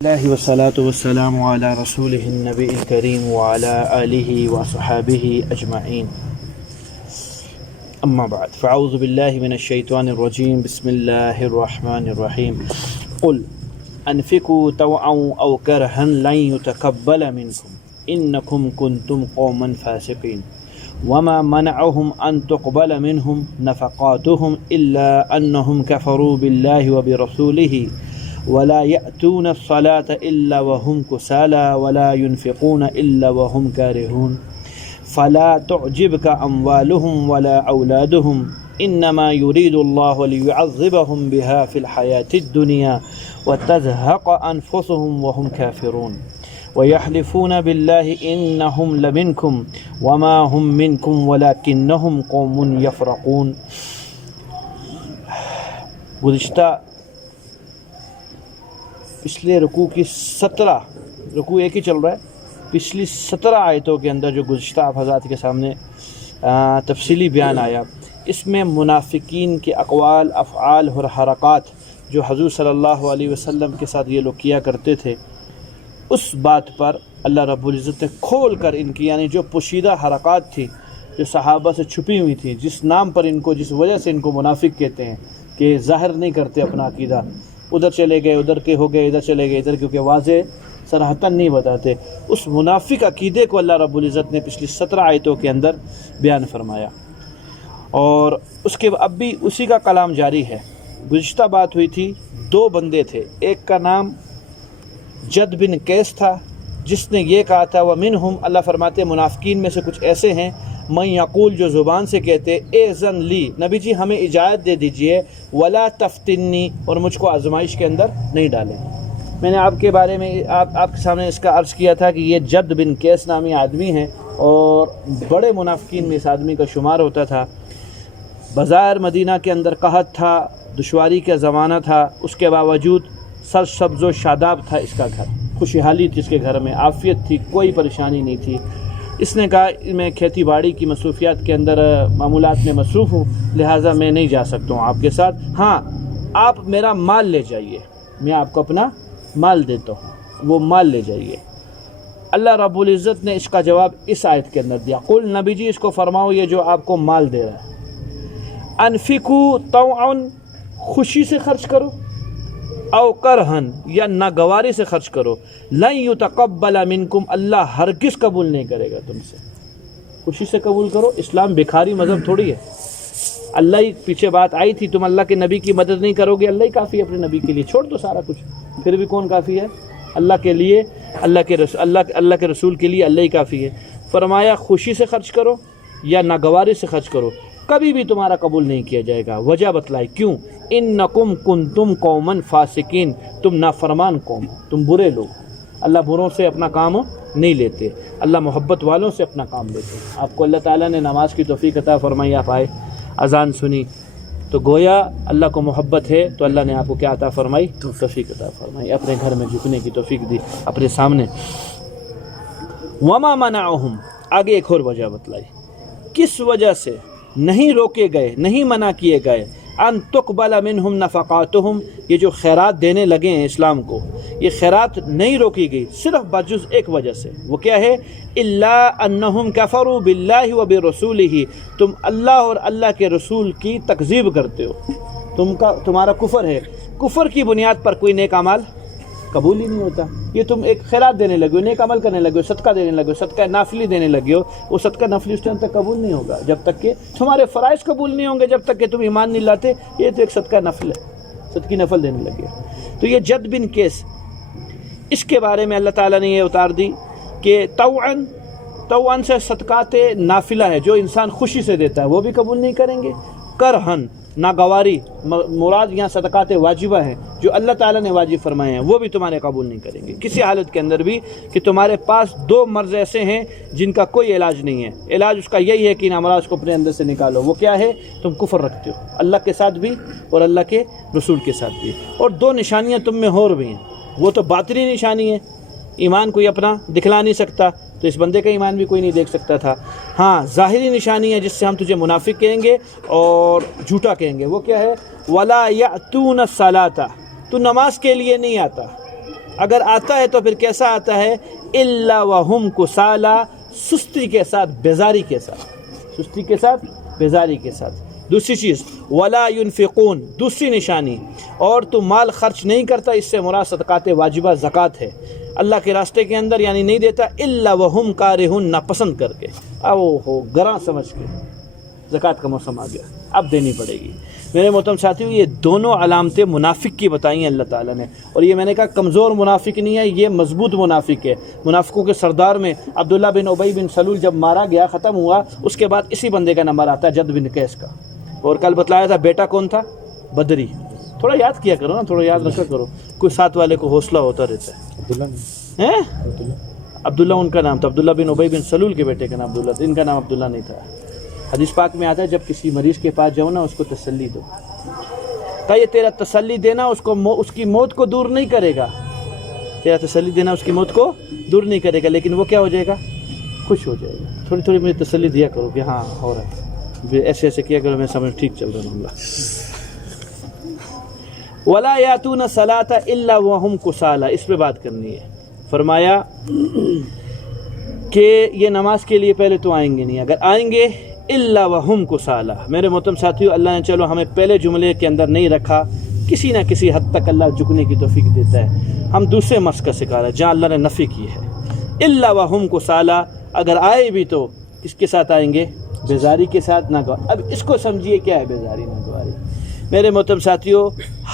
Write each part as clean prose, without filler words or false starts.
الله والصلاة والسلام على رسوله النبي الكريم وعلى آله وصحابه أجمعين. أما بعد فأعوذ بالله من الشيطان الرجيم. بسم الله الرحمن الرحيم. قل أنفقوا طوعا أو كرها لن يتقبل منكم إنكم كنتم قوما فاسقين وما منعهم أن تقبل منهم نفقاتهم إلا أنهم كفروا بالله وبرسوله ولا يأتون الصلاة إلا وهم كسالى ولا ينفقون إلا وهم كارهون فلا تعجبك أموالهم ولا أولادهم إنما يريد الله ليعذبهم بها في الحياة الدنيا وتزهق أنفسهم وهم كافرون ويحلفون بالله إنهم لمنكم وما هم منكم ولكنهم قوم يفرقون. گزشتہ پچھلے رکوع کی 17 رکوع ایک ہی چل رہا ہے، پچھلی 17 آیتوں کے اندر جو گزشتہ آپ حضرات کے سامنے تفصیلی بیان آیا، اس میں منافقین کے اقوال، افعال اور حرکات جو حضور صلی اللہ علیہ وسلم کے ساتھ یہ لوگ کیا کرتے تھے، اس بات پر اللہ رب العزت نے کھول کر ان کی یعنی جو پوشیدہ حرکات تھی جو صحابہ سے چھپی ہوئی تھی، جس نام پر ان کو جس وجہ سے ان کو منافق کہتے ہیں کہ ظاہر نہیں کرتے اپنا عقیدہ، ادھر چلے گئے ادھر کے ہو گئے ادھر چلے گئے ادھر، کیونکہ واضح صراحتاً نہیں بتاتے، اس منافق عقیدے کو اللہ رب العزت نے پچھلی 17 آیتوں کے اندر بیان فرمایا، اور اس کے اب بھی اسی کا کلام جاری ہے۔ گزشتہ بات ہوئی تھی، 2 بندے تھے، ایک کا نام جد بن قیس تھا جس نے یہ کہا تھا وَمِنْهُمْ، اللہ فرماتے منافقین میں سے کچھ ایسے ہیں من یقول، جو زبان سے کہتے اذن لی، نبی جی ہمیں اجازت دے دیجئے، ولا تفتنی، اور مجھ کو آزمائش کے اندر نہیں ڈالیں۔ میں نے آپ کے بارے میں آپ کے سامنے اس کا عرض کیا تھا کہ یہ جد بن قیس نامی آدمی ہیں اور بڑے منافقین میں اس آدمی کا شمار ہوتا تھا۔ بظاہر مدینہ کے اندر قحط تھا، دشواری کا زمانہ تھا، اس کے باوجود سرسبز و شاداب تھا اس کا گھر، خوشحالی تھی اس کے گھر میں، عافیت تھی، کوئی پریشانی نہیں تھی۔ اس نے کہا میں کھیتی باڑی کی مصروفیات کے اندر معمولات میں مصروف ہوں، لہٰذا میں نہیں جا سکتا ہوں آپ کے ساتھ، ہاں آپ میرا مال لے جائیے، میں آپ کو اپنا مال دیتا ہوں، وہ مال لے جائیے۔ اللہ رب العزت نے اس کا جواب اس آیت کے اندر دیا، قل، نبی جی اس کو فرماؤ یہ جو آپ کو مال دے رہا ہے، انفقوا طوعا، خوشی سے خرچ کرو، او کرہن، یا ناگواری سے خرچ کرو، لن یتقبل منکم، اللہ ہرگز قبول نہیں کرے گا تم سے۔ خوشی سے قبول کرو، اسلام بھکاری مذہب تھوڑی ہے۔ اللہ ہی پیچھے بات آئی تھی، تم اللہ کے نبی کی مدد نہیں کرو گے، اللہ ہی کافی ہے اپنے نبی کے لیے، چھوڑ دو سارا کچھ، پھر بھی کون کافی ہے؟ اللہ کے لیے، اللہ کے رسول کے لیے اللہ ہی کافی ہے۔ فرمایا خوشی سے خرچ کرو یا ناگواری سے خرچ کرو، کبھی بھی تمہارا قبول نہیں کیا جائے گا۔ وجہ بتلائی کیوں؟ انکم کنتم قوما فاسقین، تم نافرمان قوم، تم برے لوگ، اللہ بروں سے اپنا کام نہیں لیتے، اللہ محبت والوں سے اپنا کام لیتے۔ آپ کو اللہ تعالیٰ نے نماز کی توفیق عطا فرمائی، آپ آئے، اذان سنی، تو گویا اللہ کو محبت ہے تو اللہ نے آپ کو کیا عطا فرمائی؟ توفیق عطا فرمائی، اپنے گھر میں جھکنے کی توفیق دی اپنے سامنے۔ وما منعہم، آگے ایک اور وجہ بتلائی، کس وجہ سے نہیں روکے گئے، نہیں منع کیے گئے، ان تقبل منہم نفقاتہم، یہ جو خیرات دینے لگے ہیں اسلام کو، یہ خیرات نہیں روکی گئی صرف بجز ایک وجہ سے، وہ کیا ہے؟ الا انہم کفروا باللہ وبرسولہ، تم اللہ اور اللہ کے رسول کی تکذیب کرتے ہو، تمہارا کفر ہے، کفر کی بنیاد پر کوئی نیک عمل قبول ہی نہیں ہوتا۔ یہ تم ایک خیرات دینے لگے ہو، نیک عمل کرنے لگے ہو، صدقہ دینے لگے ہو، صدقہ نافلی دینے لگے ہو، وہ صدقہ نفلی اس ٹائم تک قبول نہیں ہوگا جب تک کہ تمہارے فرائض قبول نہیں ہوں گے، جب تک کہ تم ایمان نہیں لاتے۔ یہ تو ایک صدقہ نفل ہے، صدقی نفل دینے لگے ہو۔ تو یہ جد بن قیس، اس کے بارے میں اللہ تعالیٰ نے یہ اتار دی کہ طوعاً سے صدقات نافلہ ہے جو انسان خوشی سے دیتا ہے وہ بھی قبول نہیں کریں گے، کرہن، ناگواری، مراد یہاں صدقات واجبہ ہیں جو اللہ تعالیٰ نے واجب فرمائے ہیں، وہ بھی تمہارے قبول نہیں کریں گے کسی حالت کے اندر بھی، کہ تمہارے پاس 2 مرض ایسے ہیں جن کا کوئی علاج نہیں ہے، علاج اس کا یہی ہے کہ ان امراض کو اپنے اندر سے نکالو۔ وہ کیا ہے؟ تم کفر رکھتے ہو اللہ کے ساتھ بھی اور اللہ کے رسول کے ساتھ بھی، اور 2 نشانیاں تم میں اور بھی ہیں، وہ تو باطنی نشانی ہے، ایمان کوئی اپنا دکھلا نہیں سکتا، تو اس بندے کا ایمان بھی کوئی نہیں دیکھ سکتا تھا۔ ہاں ظاہری نشانی ہے جس سے ہم تجھے منافق کہیں گے اور جھوٹا کہیں گے، وہ کیا ہے؟ ولا یأتون الصلاۃ، تو نماز کے لیے نہیں آتا، اگر آتا ہے تو پھر کیسا آتا ہے؟ الا وہم کسالى، سستی کے ساتھ، بیزاری کے ساتھ، سستی کے ساتھ، بیزاری کے ساتھ۔ دوسری چیز ولا ينفقون، دوسری نشانی، اور تو مال خرچ نہیں کرتا، اس سے مراد صدقات واجبہ زکوٰۃ ہے، اللہ کے راستے کے اندر یعنی نہیں دیتا، الا وہم کارہون، ناپسند کر کے، او ہو گراں سمجھ کے، زکوٰۃ کا موسم آ گیا اب دینی پڑے گی۔ میرے محترم ساتھیوں، یہ دونوں علامتیں منافق کی بتائی ہیں اللہ تعالیٰ نے، اور یہ میں نے کہا کمزور منافق نہیں ہے، یہ مضبوط منافق ہے۔ منافقوں کے سردار میں عبداللہ بن ابی بن سلول جب مارا گیا، ختم ہوا، اس کے بعد اسی بندے کا نمبر آتا ہے، جد بن قیس کا، اور کل بتلایا تھا بیٹا کون تھا؟ بدری۔ تھوڑا یاد کیا کرو نا، تھوڑا یاد رکھا کرو، کوئی ساتھ والے کو حوصلہ ہوتا رہتا ہے۔ عبداللہ ان کا نام تھا، عبداللہ بن ابی بن سلول کے بیٹے کا نام عبداللہ تھا، ان کا نام عبداللہ نہیں تھا۔ حدیث پاک میں آتا ہے جب کسی مریض کے پاس جاؤ نا، اس کو تسلی دو، کہ یہ تیرا تسلی دینا اس کی موت کو دور نہیں کرے گا، تیرا تسلی دینا اس کی موت کو دور نہیں کرے گا، لیکن وہ کیا ہو جائے گا؟ خوش ہو جائے گا۔ تھوڑی تھوڑی مجھے تسلی دیا کرو کہ ہاں ہو رہا ہے، ایسے ایسے کیا کرو، میں سمجھ ٹھیک چل رہا ہوں۔ ولا یاتون الصلاۃ الا وہم کسالى، اس پہ بات کرنی ہے۔ فرمایا کہ یہ نماز کے لیے پہلے تو آئیں گے نہیں، اگر آئیں گے الا وہم کسالى۔ میرے محترم ساتھیو، اللہ نے چلو ہمیں پہلے جملے کے اندر نہیں رکھا، کسی نہ کسی حد تک اللہ جھکنے کی توفیق دیتا ہے، ہم دوسرے مس کا شکار ہے جہاں اللہ نے نفی کی ہے۔ الا وہم کسالى، اگر آئے بھی تو کس کے ساتھ آئیں گے؟ بیزاری کے ساتھ، ناگواری۔ اب اس کو سمجھیے کیا ہے بیزاری ناگواری۔ میرے محترم ساتھیو،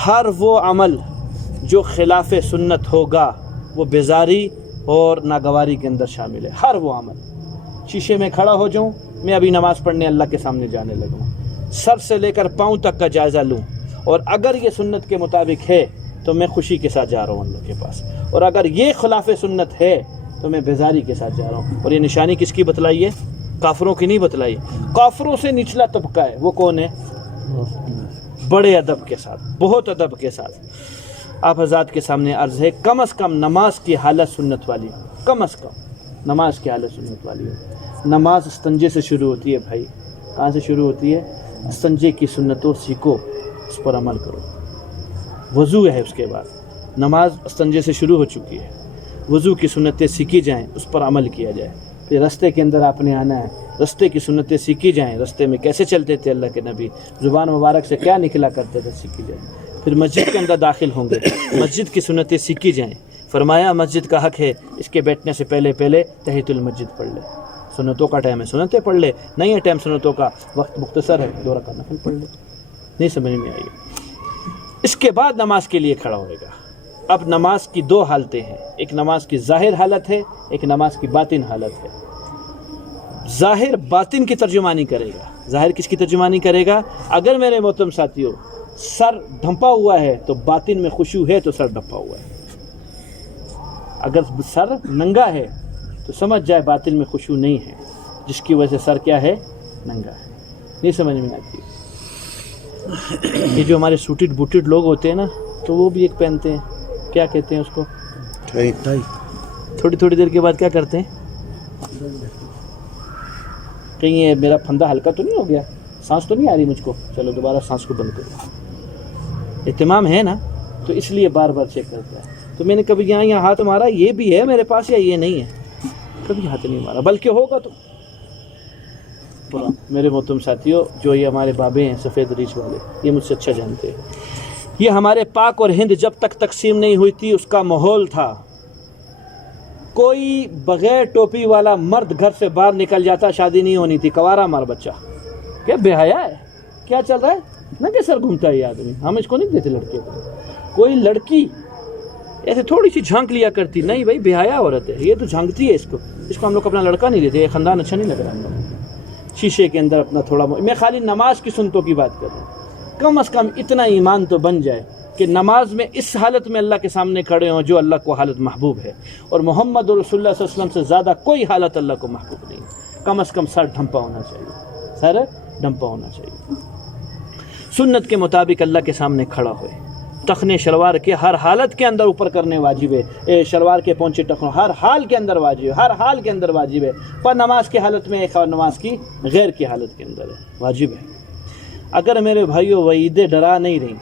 ہر وہ عمل جو خلاف سنت ہوگا وہ بیزاری اور ناگواری کے اندر شامل ہے، ہر وہ عمل۔ شیشے میں کھڑا ہو جاؤں، میں ابھی نماز پڑھنے اللہ کے سامنے جانے لگوں، سر سے لے کر پاؤں تک کا جائزہ لوں، اور اگر یہ سنت کے مطابق ہے تو میں خوشی کے ساتھ جا رہا ہوں اللہ کے پاس، اور اگر یہ خلاف سنت ہے تو میں بیزاری کے ساتھ جا رہا ہوں۔ اور یہ نشانی کس کی بتلائی ہے؟ کافروں کی نہیں بتلائی، کافروں سے نچلا طبقہ ہے، وہ کون ہے؟ بڑے ادب کے ساتھ، بہت ادب کے ساتھ آپ حضرات کے سامنے عرض ہے، کم از کم نماز کی حالت سنت والی، کم از کم نماز کی حالت سنت والی ہے۔ نماز استنجے سے شروع ہوتی ہے بھائی، کہاں سے شروع ہوتی ہے؟ استنجے کی سنتوں سیکھو، اس پر عمل کرو۔ وضو ہے، اس کے بعد نماز استنجے سے شروع ہو چکی ہے، وضو کی سنتیں سیکھی جائیں، اس پر عمل کیا جائے۔ پھر رستے کے اندر آپ نے آنا ہے، رستے کی سنتیں سیکھی جائیں، رستے میں کیسے چلتے تھے اللہ کے نبی، زبان مبارک سے کیا نکلا کرتے تھے، سیکھی جائیں۔ پھر مسجد کے اندر داخل ہوں گے، مسجد کی سنتیں سیکھی جائیں۔ فرمایا مسجد کا حق ہے اس کے بیٹھنے سے پہلے تحیۃ المسجد پڑھ لے، سنتوں کا ٹائم ہے سنتیں پڑھ لے، نہیں ہے ٹائم سنتوں کا، وقت مختصر ہے، 2 رکعت نفل پڑھ لے۔ نہیں سمجھ میں آئی؟ اس کے بعد نماز کے لیے کھڑا ہوئے گا۔ اب نماز کی 2 حالتیں ہیں، ایک نماز کی ظاہر حالت ہے، ایک نماز کی باطن حالت ہے۔ ظاہر باطن کی ترجمانی کرے گا۔ ظاہر کس کی ترجمانی کرے گا؟ اگر میرے محترم ساتھیوں سر ڈھمپا ہوا ہے تو باطن میں خشوع ہے، تو سر ڈھمپا ہوا ہے۔ اگر سر ننگا ہے تو سمجھ جائے باطن میں خشوع نہیں ہے، جس کی وجہ سے سر کیا ہے؟ ننگا ہے۔ نہیں سمجھ میں آتی؟ یہ جو ہمارے سوٹڈ بوٹڈ لوگ ہوتے ہیں نا، تو وہ بھی ایک پہنتے ہیں، کیا کہتے ہیں اس کو؟ تھوڑی دیر کے بعد کیا کرتے ہیں؟ کہیں یہ میرا پھندا ہلکا تو نہیں ہو گیا، سانس تو نہیں آ رہی مجھ کو، چلو دوبارہ سانس کو بند کرو۔ اہتمام ہے نا، تو اس لیے بار بار چیک کرتا ہے۔ تو میں نے کبھی یہاں ہاتھ مارا، یہ بھی ہے میرے پاس یا یہ نہیں ہے، کبھی ہاتھ نہیں مارا، بلکہ ہوگا تو میرے محترم ساتھیوں، جو یہ ہمارے بابے ہیں سفید ریچھ والے، یہ مجھ سے اچھا جانتے ہیں۔ یہ ہمارے پاک اور ہند جب تک تقسیم نہیں ہوئی تھی، اس کا ماحول تھا، کوئی بغیر ٹوپی والا مرد گھر سے باہر نکل جاتا، شادی نہیں ہونی تھی، کوارا مار بچہ، کیا بے حیا ہے، کیا چل رہا ہے نہ، کہ سر گھومتا ہے یہ آدمی، ہم اس کو نہیں دیتے لڑکے کو۔ کوئی لڑکی ایسے تھوڑی سی جھانک لیا کرتی، نہیں بھائی بے حیا عورت ہے، یہ تو جھانکتی ہے، اس کو ہم لوگ اپنا لڑکا نہیں دیتے، یہ خاندان اچھا نہیں لگ رہا ہم لوگ۔ شیشے کے اندر اپنا تھوڑا، میں خالی نماز کی سنتوں کی بات کر رہا ہوں، کم از کم اتنا ایمان تو بن جائے کہ نماز میں اس حالت میں اللہ کے سامنے کھڑے ہوں جو اللہ کو حالت محبوب ہے، اور محمد رسول اللہ صلی اللہ علیہ وسلم سے زیادہ کوئی حالت اللہ کو محبوب نہیں۔ کم از کم سر ڈھمپا ہونا چاہیے، سر ڈھمپا ہونا چاہیے، سنت کے مطابق اللہ کے سامنے کھڑا ہوئے۔ ٹخنے شلوار کے ہر حالت کے اندر اوپر کرنے واجب ہے، شلوار کے پہنچے ٹخنوں ہر حال کے اندر واجب ہے، ہر حال کے اندر واجب ہے، پر نماز کی حالت میں ایک اور نماز کی غیر کی حالت کے اندر ہے، واجب ہے۔ اگر میرے بھائیوں وعیدیں ڈرا نہیں رہی،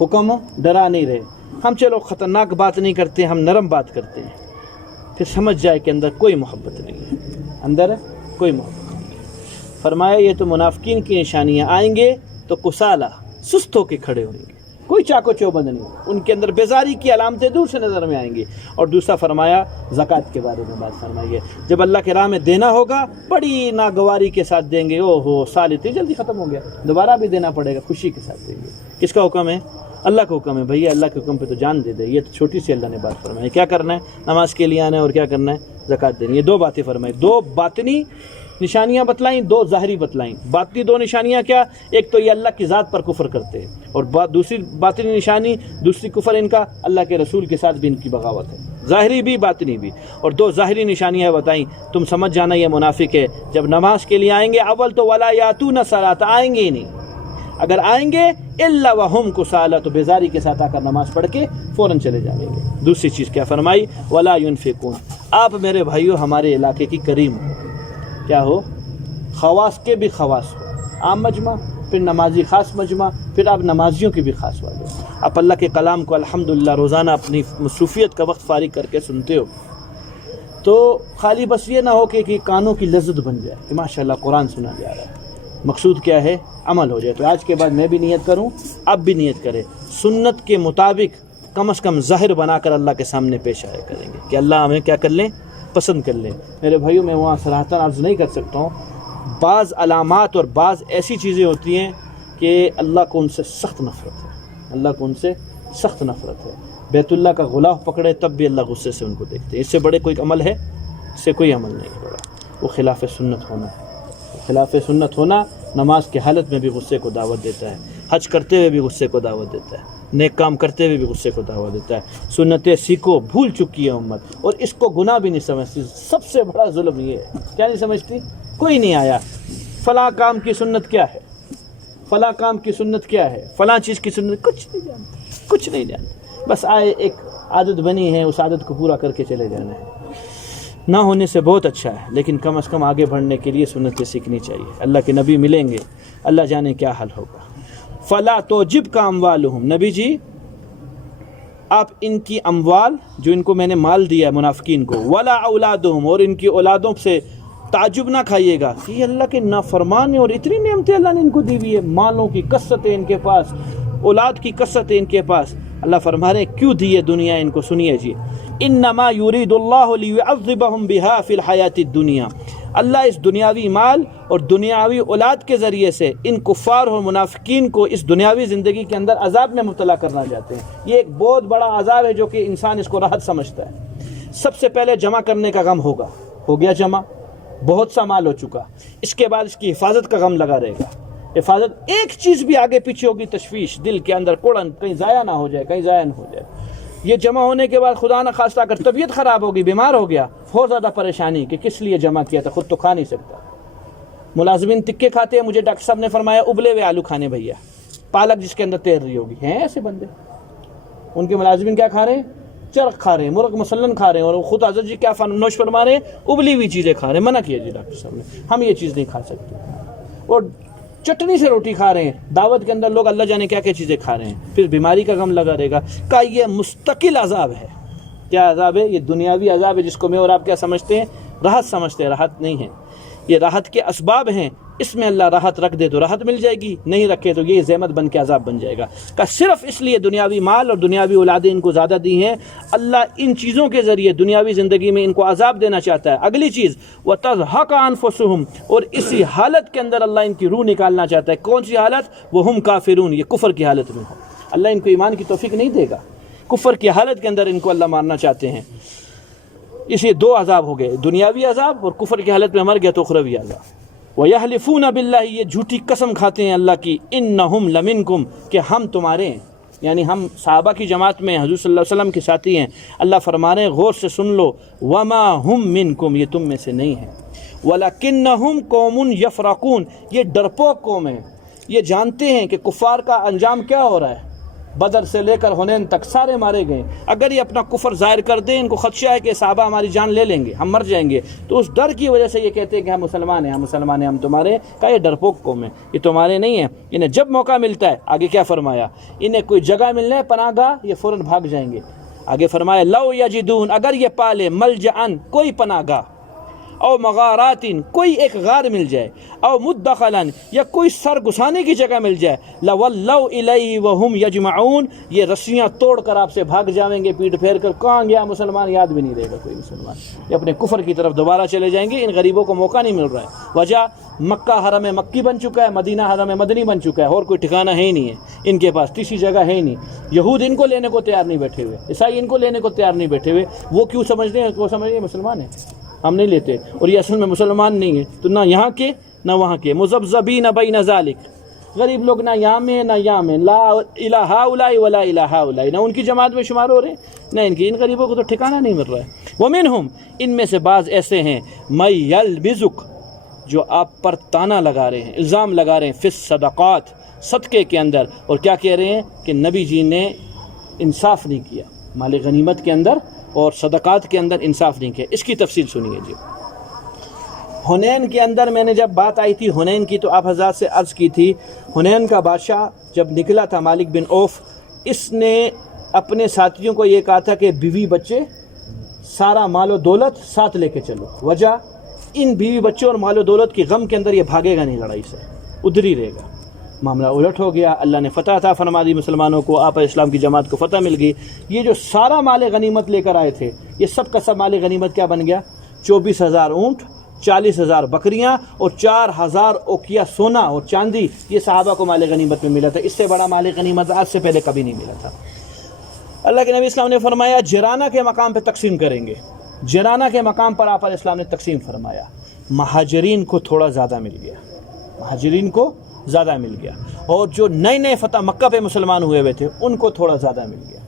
حکم ڈرا نہیں رہے، ہم چلو خطرناک بات نہیں کرتے، ہم نرم بات کرتے ہیں، پھر سمجھ جائے کہ اندر کوئی محبت نہیں ہے، اندر کوئی محبت نہیں ہے۔ فرمایا یہ تو منافقین کی نشانیاں، آئیں گے تو کسالہ، سست ہو کے کھڑے ہوئیں گے، کوئی چاقو چوبند نہیں، ان کے اندر بیزاری کی علامتیں دور سے نظر میں آئیں گی۔ اور دوسرا فرمایا زکوٰۃ کے بارے میں بات فرمائی ہے، جب اللہ کے راہ میں دینا ہوگا بڑی ناگواری کے ساتھ دیں گے، او ہو سال اتنی جلدی ختم ہو گیا، دوبارہ بھی دینا پڑے گا، خوشی کے ساتھ دیں گے۔ کس کا حکم ہے؟ اللہ کا حکم ہے، بھیا اللہ کے حکم پہ تو جان دے دے، یہ تو چھوٹی سی اللہ نے بات فرمائی۔ کیا کرنا ہے؟ نماز کے لیے آنا ہے، اور کیا کرنا ہے؟ زکوٰۃ دینی ہے۔ دو باتیں فرمائی، دو باطنی نشانیاں بتلائیں، دو ظاہری بتلائیں۔ باطنی دو نشانیاں کیا؟ ایک تو یہ اللہ کی ذات پر کفر کرتے ہیں، اور دوسری باطنی نشانی، دوسری کفر ان کا اللہ کے رسول کے ساتھ بھی ان کی بغاوت ہے، ظاہری بھی باطنی بھی۔ اور دو ظاہری نشانیاں بتائیں، تم سمجھ جانا یہ منافق ہے، جب نماز کے لیے آئیں گے اول تو ولا یاتون الصلاۃ، آئیں گے ہی نہیں، اگر آئیں گے الا وہم کسالى، تو بیزاری کے ساتھ آ کر نماز پڑھ کے فوراً چلے جائیں گے۔ دوسری چیز کیا فرمائی؟ ولا ينفقون، آپ میرے بھائیو ہمارے علاقے کی کریم ہو، کیا ہو؟ خواص کے بھی خواص ہو، عام مجمع، پھر نمازی خاص مجمع، پھر آپ نمازیوں کی بھی خاص والے، آپ اللہ کے کلام کو الحمدللہ روزانہ اپنی مصروفیت کا وقت فارغ کر کے سنتے ہو، تو خالی بس یہ نہ ہو کہ کانوں کی لذت بن جائے کہ ماشاءاللہ قرآن سنا جا رہا ہے، مقصود کیا ہے؟ عمل ہو جائے۔ تو آج کے بعد میں بھی نیت کروں، آپ بھی نیت کریں، سنت کے مطابق کم از کم ظاہر بنا کر اللہ کے سامنے پیش آیا کریں گے کہ اللہ ہمیں کیا کر لیں؟ پسند کر لیں۔ میرے بھائیوں میں وہاں صراحتاً عرض نہیں کر سکتا ہوں، بعض علامات اور بعض ایسی چیزیں ہوتی ہیں کہ اللہ کو ان سے سخت نفرت ہے، اللہ کو ان سے سخت نفرت ہے۔ بیت اللہ کا غلاف پکڑے تب بھی اللہ غصے سے ان کو دیکھتے ہیں، اس سے بڑے کوئی عمل ہے؟ اس سے کوئی عمل نہیں ہے بڑا، وہ خلاف سنت ہونا ہے۔ خلاف سنت ہونا نماز کی حالت میں بھی غصے کو دعوت دیتا ہے، حج کرتے ہوئے بھی غصے کو دعوت دیتا ہے، نیک کام کرتے ہوئے بھی غصے کو دعوت دیتا ہے۔ سنتیں سیکھو، بھول چکی ہے امت، اور اس کو گناہ بھی نہیں سمجھتی۔ سب سے بڑا ظلم یہ ہے، کیا نہیں سمجھتی؟ کوئی نہیں آیا فلاں کام کی سنت کیا ہے، فلاں کام کی سنت کیا ہے، فلاں چیز کی سنت، کچھ نہیں جانتے، کچھ نہیں جانتے، بس آئے ایک عادت بنی ہے، اس عادت کو پورا کر کے چلے جانا ہے۔ نہ ہونے سے بہت اچھا ہے، لیکن کم از کم آگے بڑھنے کے لیے سنتیں سیکھنی چاہیے۔ اللہ کے نبی ملیں گے، اللہ جانے کیا حل ہوگا۔ فلا توجب کا اموالہم، نبی جی آپ ان کی اموال، جو ان کو میں نے مال دیا ہے منافقین کو، ولا اولادہم، اور ان کی اولادوں سے تعجب نہ کھائیے گا کہ یہ اللہ کے نافرمان ہیں اور اتنی نعمتیں اللہ نے ان کو دی ہوئی ہے، مالوں کی کثرت ہے ان کے پاس، اولاد کی کثرت ہے ان کے پاس۔ اللہ فرما رہے ہیں کیوں دی ہے دنیا ان کو، سنیے جی، انما یرید اللہ لیعذبہم بہا فی الحیات الدنیا، اللہ اس دنیاوی مال اور دنیاوی اولاد کے ذریعے سے ان کفار اور منافقین کو اس دنیاوی زندگی کے اندر عذاب میں مبتلا کرنا چاہتے ہیں۔ یہ ایک بہت بڑا عذاب ہے جو کہ انسان اس کو راحت سمجھتا ہے۔ سب سے پہلے جمع کرنے کا غم ہوگا، ہو گیا جمع، بہت سا مال ہو چکا، اس کے بعد اس کی حفاظت کا غم لگا رہے گا۔ حفاظت، ایک چیز بھی آگے پیچھے ہوگی تشویش، دل کے اندر کوڑن، کہیں ضائع نہ ہو جائے، کہیں ضائع نہ ہو جائے۔ یہ جمع ہونے کے بعد خدا نہ خواستہ اگر طبیعت خراب ہوگی، بیمار ہو گیا، اور زیادہ پریشانی کہ کس لیے جمع کیا تھا، خود تو کھا نہیں سکتا۔ ملازمین تکے کھاتے ہیں، مجھے ڈاکٹر صاحب نے فرمایا ابلے ہوئے آلو کھانے بھیا، پالک جس کے اندر تیر رہی ہوگی، ہیں ایسے بندے، ان کے ملازمین کیا کھا رہے ہیں؟ چرخ کھا رہے ہیں، مرغ مسلن کھا رہے ہیں، اور خود حضرت جی کیا نوش فرما رہے ہیں؟ ابلی ہوئی چیزیں کھا رہے ہیں۔ منع کیا جی ڈاکٹر صاحب نے، ہم یہ چیز نہیں کھا سکتے، اور چٹنی سے روٹی کھا رہے ہیں، دعوت کے اندر لوگ اللہ جانے کیا کیا چیزیں کھا رہے ہیں، پھر بیماری کا غم لگا رہے گا۔ کہ یہ مستقل عذاب ہے۔ کیا عذاب ہے؟ یہ دنیاوی عذاب ہے، جس کو میں اور آپ کیا سمجھتے ہیں؟ راحت سمجھتے ہیں۔ راحت نہیں ہے، یہ راحت کے اسباب ہیں، اس میں اللہ راحت رکھ دے تو راحت مل جائے گی، نہیں رکھے تو یہ زحمت بن کے عذاب بن جائے گا۔ کہ صرف اس لیے دنیاوی مال اور دنیاوی اولادیں ان کو زیادہ دی ہیں، اللہ ان چیزوں کے ذریعے دنیاوی زندگی میں ان کو عذاب دینا چاہتا ہے۔ اگلی چیز وَتَضْحَكَ أَنفُسُهُمْ، اور اسی حالت کے اندر اللہ ان کی روح نکالنا چاہتا ہے۔ کون سی حالت؟ وَهُمْ كَافِرُونَ، یہ کفر کی حالت میں ہو، اللہ ان کو ایمان کی توفیق نہیں دے گا، کفر کی حالت کے اندر ان کو اللہ مارنا چاہتے ہیں۔ اس لیے دو عذاب ہو گئے، دنیاوی عذاب، اور کفر کی حالت میں مر گیا تو اخروی عذاب۔ وَيَحْلِفُونَ بِاللَّهِ، یہ جھوٹی قسم کھاتے ہیں اللہ کی، إِنَّهُمْ لَمِنْكُمْ، کہ ہم تمہارے ہیں، یعنی ہم صحابہ کی جماعت میں حضور صلی اللہ علیہ وسلم کے ساتھی ہیں۔ اللہ فرما رہے ہیں غور سے سن لو، وَمَا هُمْ مِنْكُمْ، یہ تم میں سے نہیں ہیں، وَلَكِنَّهُمْ قَوْمٌ يَفْرَقُونَ، یہ ڈرپوک قوم ہیں، یہ جانتے ہیں کہ کفار کا انجام کیا ہو رہا ہے، بدر سے لے کر حنین تک سارے مارے گئے. اگر یہ اپنا کفر ظاہر کر دیں، ان کو خدشہ ہے کہ صحابہ ہماری جان لے لیں گے، ہم مر جائیں گے، تو اس ڈر کی وجہ سے یہ کہتے ہیں کہ ہم مسلمان ہیں، ہم مسلمان ہیں، ہم تمہارے. کہا یہ ڈرپوک قوم ہے، یہ تمہارے نہیں ہیں. انہیں جب موقع ملتا ہے، آگے کیا فرمایا، انہیں کوئی جگہ ملنے ہے پناہ گاہ، یہ فوراً بھاگ جائیں گے. آگے فرمایا لو یجدون، اگر یہ پالے ملجأن، کوئی پناہ گاہ، او مغاراتن، کوئی ایک غار مل جائے، او مدخلاً، یا کوئی سر گھسانے کی جگہ مل جائے، لولوا الیہ وہم یجمعون، یہ رسیاں توڑ کر آپ سے بھاگ جائیں گے پیٹ پھیر کر. کہاں گیا مسلمان، یاد بھی نہیں رہے گا کوئی مسلمان، یہ اپنے کفر کی طرف دوبارہ چلے جائیں گے. ان غریبوں کو موقع نہیں مل رہا ہے. وجہ مکہ حرم مکی بن چکا ہے، مدینہ حرم مدنی بن چکا ہے، اور کوئی ٹھکانہ ہے ہی نہیں ہے ان کے پاس، تیسری جگہ ہے ہی نہیں. یہود ان کو لینے کو تیار نہیں بیٹھے ہوئے، عیسائی ان کو لینے کو تیار نہیں بیٹھے ہوئے. وہ کیوں سمجھتے ہیں، وہ سمجھتے ہیں مسلمان ہیں، ہم نہیں لیتے، اور یہ اصل میں مسلمان نہیں ہیں. تو نہ یہاں کے نہ وہاں کے، مذبذبین بین ذالک، غریب لوگ نہ یہاں میں نہ یہاں میں، لا الہ ہؤلاء ولا الہ ہؤلاء، نہ ان کی جماعت میں شمار ہو رہے ہیں نہ ان کی. ان غریبوں کو تو ٹھکانہ نہیں مل رہا ہے. ومنہم، ان میں سے بعض ایسے ہیں، من یلمزک، جو آپ پر تانا لگا رہے ہیں، الزام لگا رہے ہیں، فی الصدقات، صدقے کے اندر، اور کیا کہہ رہے ہیں کہ نبی جی نے انصاف نہیں کیا مال غنیمت کے اندر اور صدقات کے اندر، انصاف نہیں کیا. اس کی تفصیل سنیے جی. حنین کے اندر میں نے جب بات آئی تھی حنین کی، تو آپ حضرات سے عرض کی تھی، حنین کا بادشاہ جب نکلا تھا مالک بن عوف، اس نے اپنے ساتھیوں کو یہ کہا تھا کہ بیوی بچے، سارا مال و دولت ساتھ لے کے چلو. وجہ ان بیوی بچوں اور مال و دولت کی غم کے اندر یہ بھاگے گا نہیں لڑائی سے، ادھر ہی رہے گا. معاملہ الٹ ہو گیا، اللہ نے فتح عطا فرما دی مسلمانوں کو، آپ اسلام کی جماعت کو فتح مل گئی. یہ جو سارا مال غنیمت لے کر آئے تھے، یہ سب کا سب مال غنیمت کیا بن گیا؟ 24,000 اونٹ، 40,000 بکریاں، اور 4,000 اوقیہ سونا اور چاندی. یہ صحابہ کو مال غنیمت میں ملا تھا. اس سے بڑا مال غنیمت آج سے پہلے کبھی نہیں ملا تھا. اللہ کے نبی اسلام نے فرمایا جرانہ کے مقام پہ تقسیم کریں گے. جرانہ کے مقام پر آپ علیہ السلام نے تقسیم فرمایا. مہاجرین کو تھوڑا زیادہ مل گیا، مہاجرین کو زیادہ مل گیا، اور جو نئے نئے فتح مکہ پہ مسلمان ہوئے ہوئے تھے ان کو تھوڑا زیادہ مل گیا.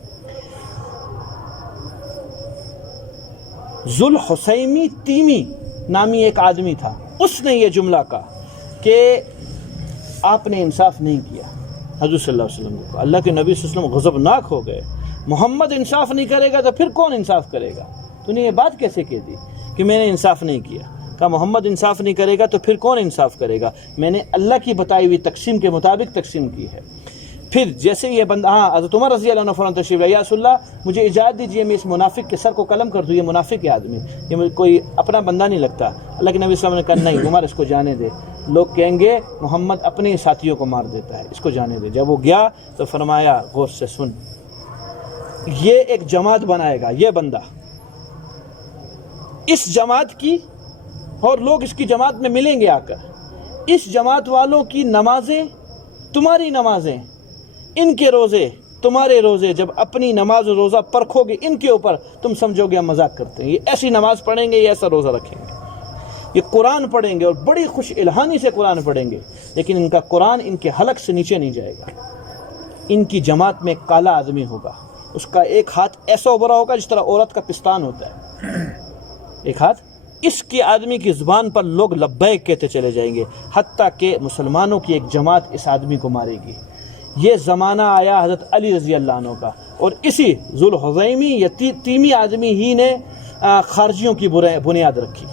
ذوالحسیمی تیمی نامی ایک آدمی تھا، اس نے یہ جملہ کہا کہ آپ نے انصاف نہیں کیا. حضور صلی اللہ علیہ وسلم کو اللہ کے نبی صلی اللہ علیہ وسلم غضبناک ہو گئے. محمد انصاف نہیں کرے گا تو پھر کون انصاف کرے گا؟ تو نے یہ بات کیسے کہہ دی کہ میں نے انصاف نہیں کیا؟ کہا محمد انصاف نہیں کرے گا تو پھر کون انصاف کرے گا؟ میں نے اللہ کی بتائی ہوئی تقسیم کے مطابق تقسیم کی ہے. پھر جیسے یہ بندہ، حضرت عمر رضی اللہ عنہ فوراً تشریف لائے، یا رسول اللہ مجھے اجازت دیجیے میں اس منافق کے سر کو قلم کر دوں، یہ منافق ہے آدمی، یہ کوئی اپنا بندہ نہیں لگتا. اللہ کے نبی صلی اللہ علیہ وسلم نے کہا نہیں عمر، اس کو جانے دے. لوگ کہیں گے محمد اپنے ساتھیوں کو مار دیتا ہے، اس کو جانے دے. جب وہ گیا تو فرمایا غور سے سن، یہ ایک جماعت بنائے گا یہ بندہ، اس جماعت کی، اور لوگ اس کی جماعت میں ملیں گے آ کر، اس جماعت والوں کی نمازیں تمہاری نمازیں، ان کے روزے تمہارے روزے. جب اپنی نماز و روزہ پرکھو گے ان کے اوپر، تم سمجھو گے ہم مذاق کرتے ہیں. یہ ایسی نماز پڑھیں گے، یہ ایسا روزہ رکھیں گے، یہ قرآن پڑھیں گے اور بڑی خوش الہانی سے قرآن پڑھیں گے، لیکن ان کا قرآن ان کے حلق سے نیچے نہیں جائے گا. ان کی جماعت میں کالا آدمی ہوگا، اس کا ایک ہاتھ ایسا ابھرا ہوگا جس طرح عورت کا پستان ہوتا ہے، ایک ہاتھ. اس کے آدمی کی زبان پر لوگ لبیک کہتے چلے جائیں گے، حتیٰ کہ مسلمانوں کی ایک جماعت اس آدمی کو مارے گی. یہ زمانہ آیا حضرت علی رضی اللہ عنہ کا، اور اسی ذوالحزیمی یا تیمی آدمی ہی نے خارجیوں کی بنیاد رکھی.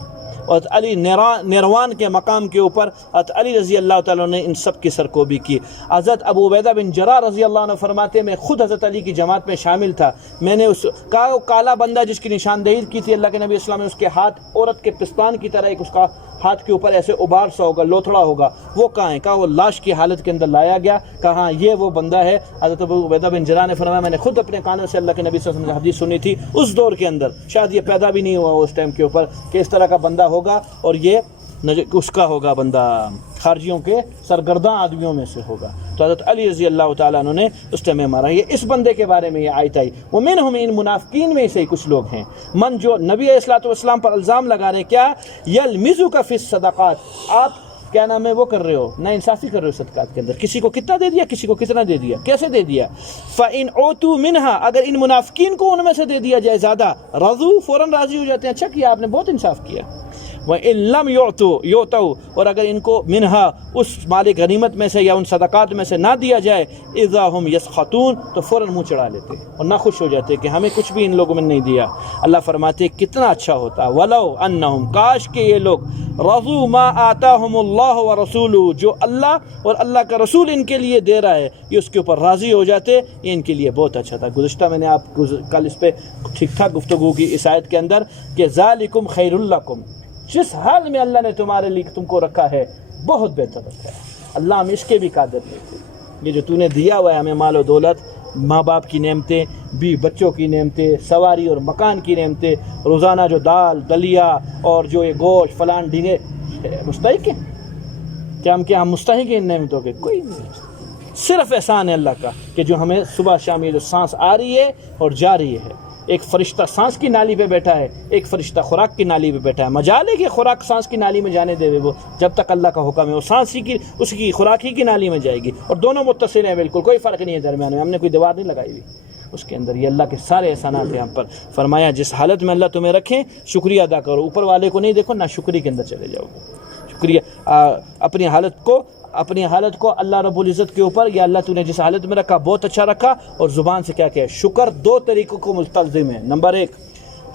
اور علی نیروان کے مقام کے اوپر حضرت علی رضی اللہ تعالیٰ نے ان سب کی سرکوبی کی. حضرت ابو عبیدہ بن جراح رضی اللہ عنہ فرماتے میں خود حضرت علی کی جماعت میں شامل تھا. میں نے اس کا کالا بندہ جس کی نشاندہی کی تھی اللہ کے نبی اسلام نے، اس کے ہاتھ عورت کے پستان کی طرح ایک اس کا ہاتھ کے اوپر ایسے ابار سا ہوگا، لوتھڑا ہوگا، وہ کہاں ہے؟ کہا وہ لاش کی حالت کے اندر لایا گیا. کہاں یہ وہ بندہ ہے. حضرت ابو عبیدہ بن جراح نے فرمایا میں نے خود اپنے کانوں سے اللہ کے نبی صلی اللہ علیہ وسلم نے حدیث سنی تھی اس دور کے اندر، شاید یہ پیدا بھی نہیں ہوا اس ٹائم کے اوپر، کہ اس طرح کا بندہ ہوگا، اور یہ اس کا ہوگا بندہ خارجیوں کے سرگرداں آدمیوں میں سے ہوگا. تو حضرت علی رضی اللہ تعالیٰ عنہ نے اس ٹائم مارا. یہ اس بندے کے بارے میں یہ آیت آئی. ومنہم، ان منافقین میں سے کچھ لوگ ہیں، من جو نبی علیہ الصلوۃ والسلام پر الزام لگا رہے، کیا یلمزک فی الصدقات، آپ کیا نام ہے وہ کر رہے ہو، نا انصافی کر رہے ہو صدقات کے اندر، کسی کو کتنا دے دیا، کسی کو کتنا دے دیا، کیسے دے دیا. فَإِنْ عُوتُوا مِنْهَا، اگر ان منافقین کو ان میں سے دے دیا جائے زیادہ، رضوا، فوراً راضی ہو جاتے ہیں، اچھا کیا آپ نے، بہت انصاف کیا. وَإِن لَمْ يُعْتَوْا اور اگر ان کو منہا اس مال غنیمت میں سے یا ان صدقات میں سے نہ دیا جائے اذا ہم یسخطون تو فوراً منہ چڑھا لیتے اور نہ خوش ہو جاتے کہ ہمیں کچھ بھی ان لوگوں میں نہیں دیا. اللہ فرماتے کتنا اچھا ہوتا وَلَوْ أَنَّهُمْ کاش کہ یہ لوگ رضوا ما آتاہم اللہ ورسولہ جو اللہ اور اللہ کا رسول ان کے لیے دے رہا ہے یہ اس کے اوپر راضی ہو جاتے یہ ان کے لیے بہت اچھا تھا. گزشتہ میں نے آپ کل اس پہ ٹھیک ٹھاک گفتگو کی اس آیت کے اندر کہ ذالکم خیر لکم جس حال میں اللہ نے تمہارے لیے تم کو رکھا ہے بہت بہتر رکھا ہے. اللہ ہم اس کے بھی قادر نہیں تھے. یہ جو تو نے دیا ہوا ہے ہمیں مال و دولت ماں باپ کی نعمتیں بھی بچوں کی نعمتیں سواری اور مکان کی نعمتیں روزانہ جو دال دلیا اور جو یہ گوشت فلان ڈھینگے مستحق ہیں کیا ہم مستحق ہیں ان نعمتوں کے؟ کوئی نہیں. صرف احسان ہے اللہ کا کہ جو ہمیں صبح شام یہ جو سانس آ رہی ہے اور جا رہی ہے. ایک فرشتہ سانس کی نالی پہ بیٹھا ہے ایک فرشتہ خوراک کی نالی پہ بیٹھا ہے. مجال ہے کہ خوراک سانس کی نالی میں جانے دے وہ جب تک اللہ کا حکم ہے وہ سانس ہی کی اس کی خوراک ہی کی نالی میں جائے گی اور دونوں متصل ہیں بالکل کوئی فرق نہیں ہے درمیان میں. ہم نے کوئی دیوار نہیں لگائی ہوئی اس کے اندر. یہ اللہ کے سارے احسانات ہیں ہم پر. فرمایا جس حالت میں اللہ تمہیں رکھیں شکریہ ادا کرو. اوپر والے کو نہیں دیکھو نہ شکری کے اندر چلے جاؤ گے. شکریہ اپنی حالت کو اللہ رب العزت کے اوپر یا اللہ تو نے جس حالت میں رکھا بہت اچھا رکھا اور زبان سے کیا شکر دو طریقوں کو مستلزم ہے. نمبر ایک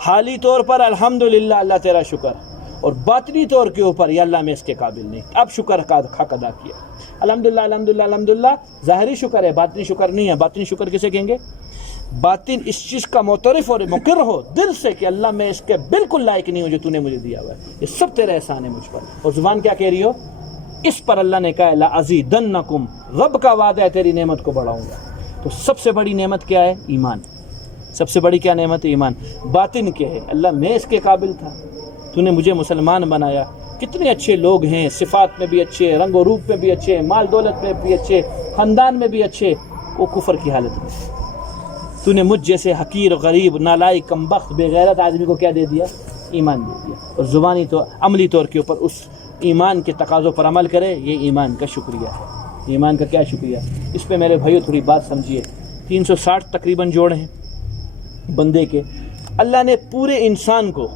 حالی طور پر الحمدللہ اللہ تیرا شکر اور باطنی طور کے اوپر یا اللہ میں اس کے قابل نہیں اب شکر کا حق ادا کیا. الحمدللہ الحمدللہ الحمدللہ ظاہری شکر ہے باطنی شکر نہیں ہے. باطنی شکر کسے کہیں گے؟ باطن اس چیز کا معترف اور مقر ہو دل سے کہ اللہ میں اس کے بالکل لائق نہیں ہوں جو تو نے مجھے دیا ہوا ہے. یہ سب تیرا احسان ہے مجھ پر. اور زبان کیا کہہ رہی ہو؟ اس پر اللہ نے کہا لَأَزِيدَنَّكُمْ رب کا وعدہ ہے تیری نعمت کو بڑھاؤں گا. تو سب سے بڑی نعمت کیا ہے؟ ایمان. سب سے بڑی کیا نعمت ہے؟ ایمان. باطن کیا ہے؟ اللہ میں اس کے قابل تھا تو نے مجھے مسلمان بنایا. کتنے اچھے لوگ ہیں صفات میں بھی اچھے رنگ و روپ میں بھی اچھے مال دولت میں بھی اچھے خاندان میں بھی اچھے وہ کفر کی حالت میں تو نے مجھ جیسے حقیر غریب نالائق کمبخت بے غیرت آدمی کو کیا دے دیا؟ ایمان دے دیا. اور زبانی تو عملی طور کے اوپر اس ایمان کے تقاضوں پر عمل کرے. یہ ایمان کا شکریہ ہے. ایمان کا کیا شکریہ؟ اس پہ میرے بھائیو تھوڑی بات سمجھیے. 360 تقریباً جوڑ ہیں بندے کے. اللہ نے پورے انسان کو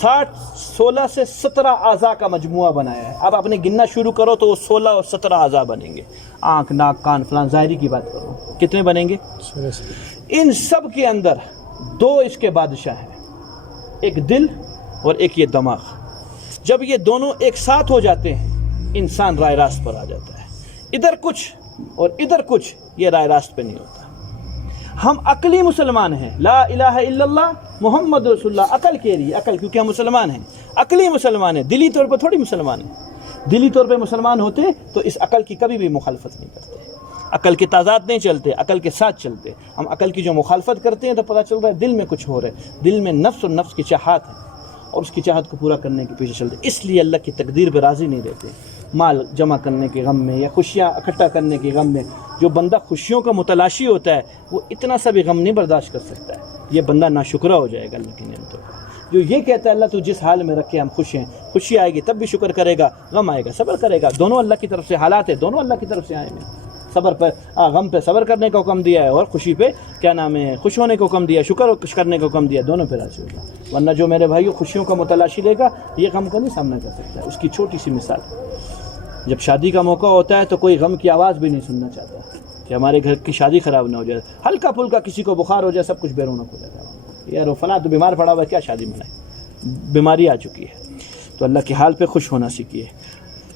16 سے 17 اعضاء کا مجموعہ بنایا ہے. اب اپنے گننا شروع کرو تو وہ 16 اور 17 اعضاء بنیں گے. آنکھ ناک کان فلان ظاہری کی بات کرو کتنے بنیں گے؟ ان سب کے اندر دو اس کے بادشاہ ہیں ایک دل اور ایک یہ دماغ. جب یہ دونوں ایک ساتھ ہو جاتے ہیں انسان رائے راست پر آ جاتا ہے. ادھر کچھ اور ادھر کچھ یہ رائے راست پہ نہیں ہوتا. ہم عقلی مسلمان ہیں لا الہ الا اللہ محمد رسول اللہ عقل کہہ رہی ہے عقل کیونکہ ہم مسلمان ہیں عقلی مسلمان ہیں. دلی طور پر تھوڑی مسلمان ہیں. دلی طور پہ مسلمان ہوتے تو اس عقل کی کبھی بھی مخالفت نہیں کرتے. عقل کے تضاد نہیں چلتے عقل کے ساتھ چلتے. ہم عقل کی جو مخالفت کرتے ہیں تو پتہ چل رہا ہے دل میں کچھ ہو رہا ہے. دل میں نفس اور نفس کی چاہت ہے اور اس کی چاہت کو پورا کرنے کے پیچھے چلتے. اس لیے اللہ کی تقدیر پہ راضی نہیں رہتے. مال جمع کرنے کے غم میں یا خوشیاں اکٹھا کرنے کے غم میں جو بندہ خوشیوں کا متلاشی ہوتا ہے وہ اتنا سا بھی غم نہیں برداشت کر سکتا ہے. یہ بندہ ناشکرہ ہو جائے گا اللہ کی نعمتوں کا. جو یہ کہتا ہے اللہ تو جس حال میں رکھے ہم خوش ہیں خوشی آئے گی تب بھی شکر کرے گا غم آئے گا صبر کرے گا. دونوں اللہ کی طرف سے حالات ہیں دونوں اللہ کی طرف سے آئے ہیں. صبر پہ غم پہ صبر کرنے کا حکم دیا ہے اور خوشی پہ کیا نام ہے خوش ہونے کا حکم دیا شکر کرنے کا حکم دیا. دونوں پہ راضی ہوگا. ورنہ جو میرے بھائیو خوشیوں کا متلاشی لے گا یہ غم کا نہیں سامنا کر سکتا ہے. اس کی چھوٹی سی مثال جب شادی کا موقع ہوتا ہے تو کوئی غم کی آواز بھی نہیں سننا چاہتا کہ ہمارے گھر کی شادی خراب نہ ہو جائے. ہلکا پھلکا کسی کو بخار ہو جائے سب کچھ بے رونق ہو جاتا ہے. یار وہ فلاں تو بیمار پڑا ہوا ہے کیا شادی منائے بیماری آ چکی ہے. تو اللہ کے حال پہ خوش ہونا سیکھیے.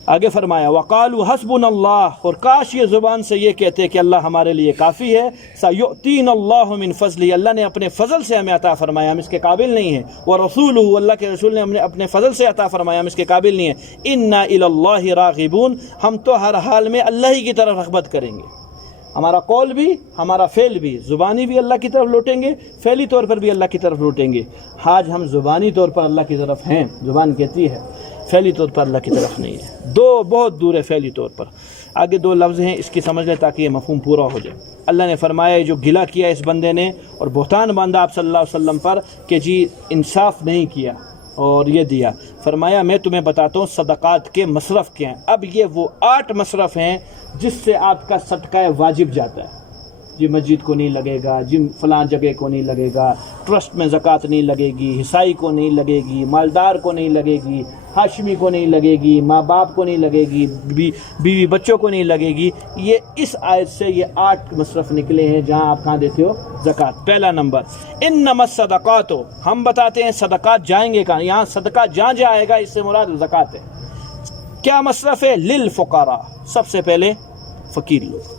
آگے فرمایا وقالوا حسبنا اللہ اور کاش یہ زبان سے یہ کہتے کہ اللہ ہمارے لیے کافی ہے. سیؤتینا اللہ من فضلہ اللہ نے اپنے فضل سے ہمیں عطا فرمایا ہم اس کے قابل نہیں ہیں. ورسولہ اللہ کے رسول نے ہمیں اپنے فضل سے عطا فرمایا ہم اس کے قابل نہیں ہیں. انا الی اللہ راغبون ہم تو ہر حال میں اللہ ہی کی طرف رغبت کریں گے. ہمارا قول بھی ہمارا فعل بھی زبانی بھی اللہ کی طرف لوٹیں گے فعلی طور پر بھی اللہ کی طرف لوٹیں گے. آج ہم زبانی طور پر اللہ کی طرف ہیں زبان کہتی ہے فعلی طور پر اللہ کی طرف نہیں ہے. دو بہت دور ہے فعلی طور پر. آگے دو لفظ ہیں اس کی سمجھ لیں تاکہ یہ مفہوم پورا ہو جائے. اللہ نے فرمایا جو گلہ کیا اس بندے نے اور بہتان باندھا آپ صلی اللہ علیہ وسلم پر کہ جی انصاف نہیں کیا اور یہ دیا. فرمایا میں تمہیں بتاتا ہوں صدقات کے مصرف کیا ہیں. اب یہ وہ 8 مصرف ہیں جس سے آپ کا صدقہ واجب جاتا ہے. جی مسجد کو نہیں لگے گا، جی فلاں جگہ کو نہیں لگے گا، ٹرسٹ میں زکوٰۃ نہیں لگے گی، حصائی کو نہیں لگے گی، مالدار کو نہیں لگے گی، ہاشمی کو نہیں لگے گی، ماں باپ کو نہیں لگے گی، بیوی بچوں کو نہیں لگے گی. یہ اس آیت سے یہ 8 مصرف نکلے ہیں جہاں آپ کہاں دیتے ہو زکوٰۃ. پہلا نمبر انما الصدقات، ہم بتاتے ہیں صدقات جائیں گے کہاں. یہاں صدقہ جہاں جائے گا اس سے مراد زکوٰۃ ہے. کیا مصرف ہے؟ للفقراء، سب سے پہلے فقیر لوگ.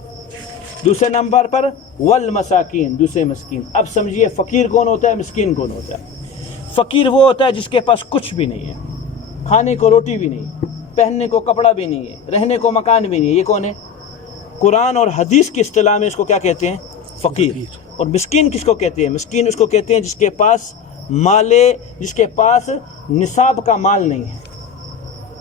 دوسرے نمبر پر والمساکین، دوسرے مسکین. اب سمجھیے فقیر کون ہوتا ہے، مسکین کون ہوتا ہے. فقیر وہ ہوتا ہے جس کے پاس کچھ بھی نہیں ہے، کھانے کو روٹی بھی نہیں، پہننے کو کپڑا بھی نہیں ہے، رہنے کو مکان بھی نہیں ہے. یہ کون ہے؟ قرآن اور حدیث کی اصطلاح میں اس کو کیا کہتے ہیں؟ فقیر. اور مسکین کس کو کہتے ہیں؟ مسکین اس کو کہتے ہیں جس کے پاس جس کے پاس نصاب کا مال نہیں ہے.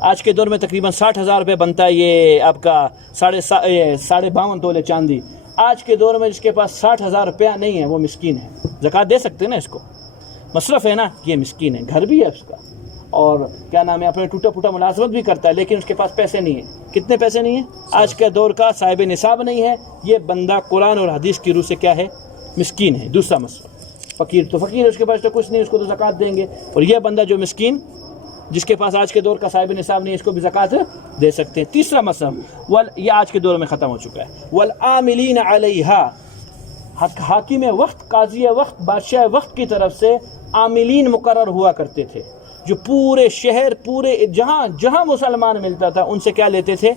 آج کے دور میں تقریباً 60,000 روپے بنتا ہے یہ آپ کا 52.5 تولے چاندی. آج کے دور میں جس کے پاس 60,000 روپیہ نہیں ہے وہ مسکین ہے. زکوٰۃ دے سکتے ہیں نا، اس کو مصرف ہے نا، یہ مسکین ہے. گھر بھی ہے اس کا اور کیا نام ہے اپنے ٹوٹا پھوٹا ملازمت بھی کرتا ہے، لیکن اس کے پاس پیسے نہیں ہیں. کتنے پیسے نہیں ہیں؟ آج کے دور کا صاحب نصاب نہیں ہے. یہ بندہ قرآن اور حدیث کی روح سے کیا ہے؟ مسکین ہے. دوسرا مصرف فقیر تو فقیر ہے، اس کے پاس تو کچھ نہیں، اس کو تو زکوٰۃ دیں گے. اور یہ بندہ جو مسکین جس کے پاس آج کے دور کا صاحب نصاب نہیں ہے، اس کو بھی زکوٰۃ دے سکتے ہیں. تیسرا مصرف یہ آج کے دور میں ختم ہو چکا ہے. والعاملین علیہا، حاکم وقت، قاضی وقت، بادشاہ وقت کی طرف سے عاملین مقرر ہوا کرتے تھے جو پورے شہر، پورے جہاں مسلمان ملتا تھا ان سے کیا لیتے تھے؟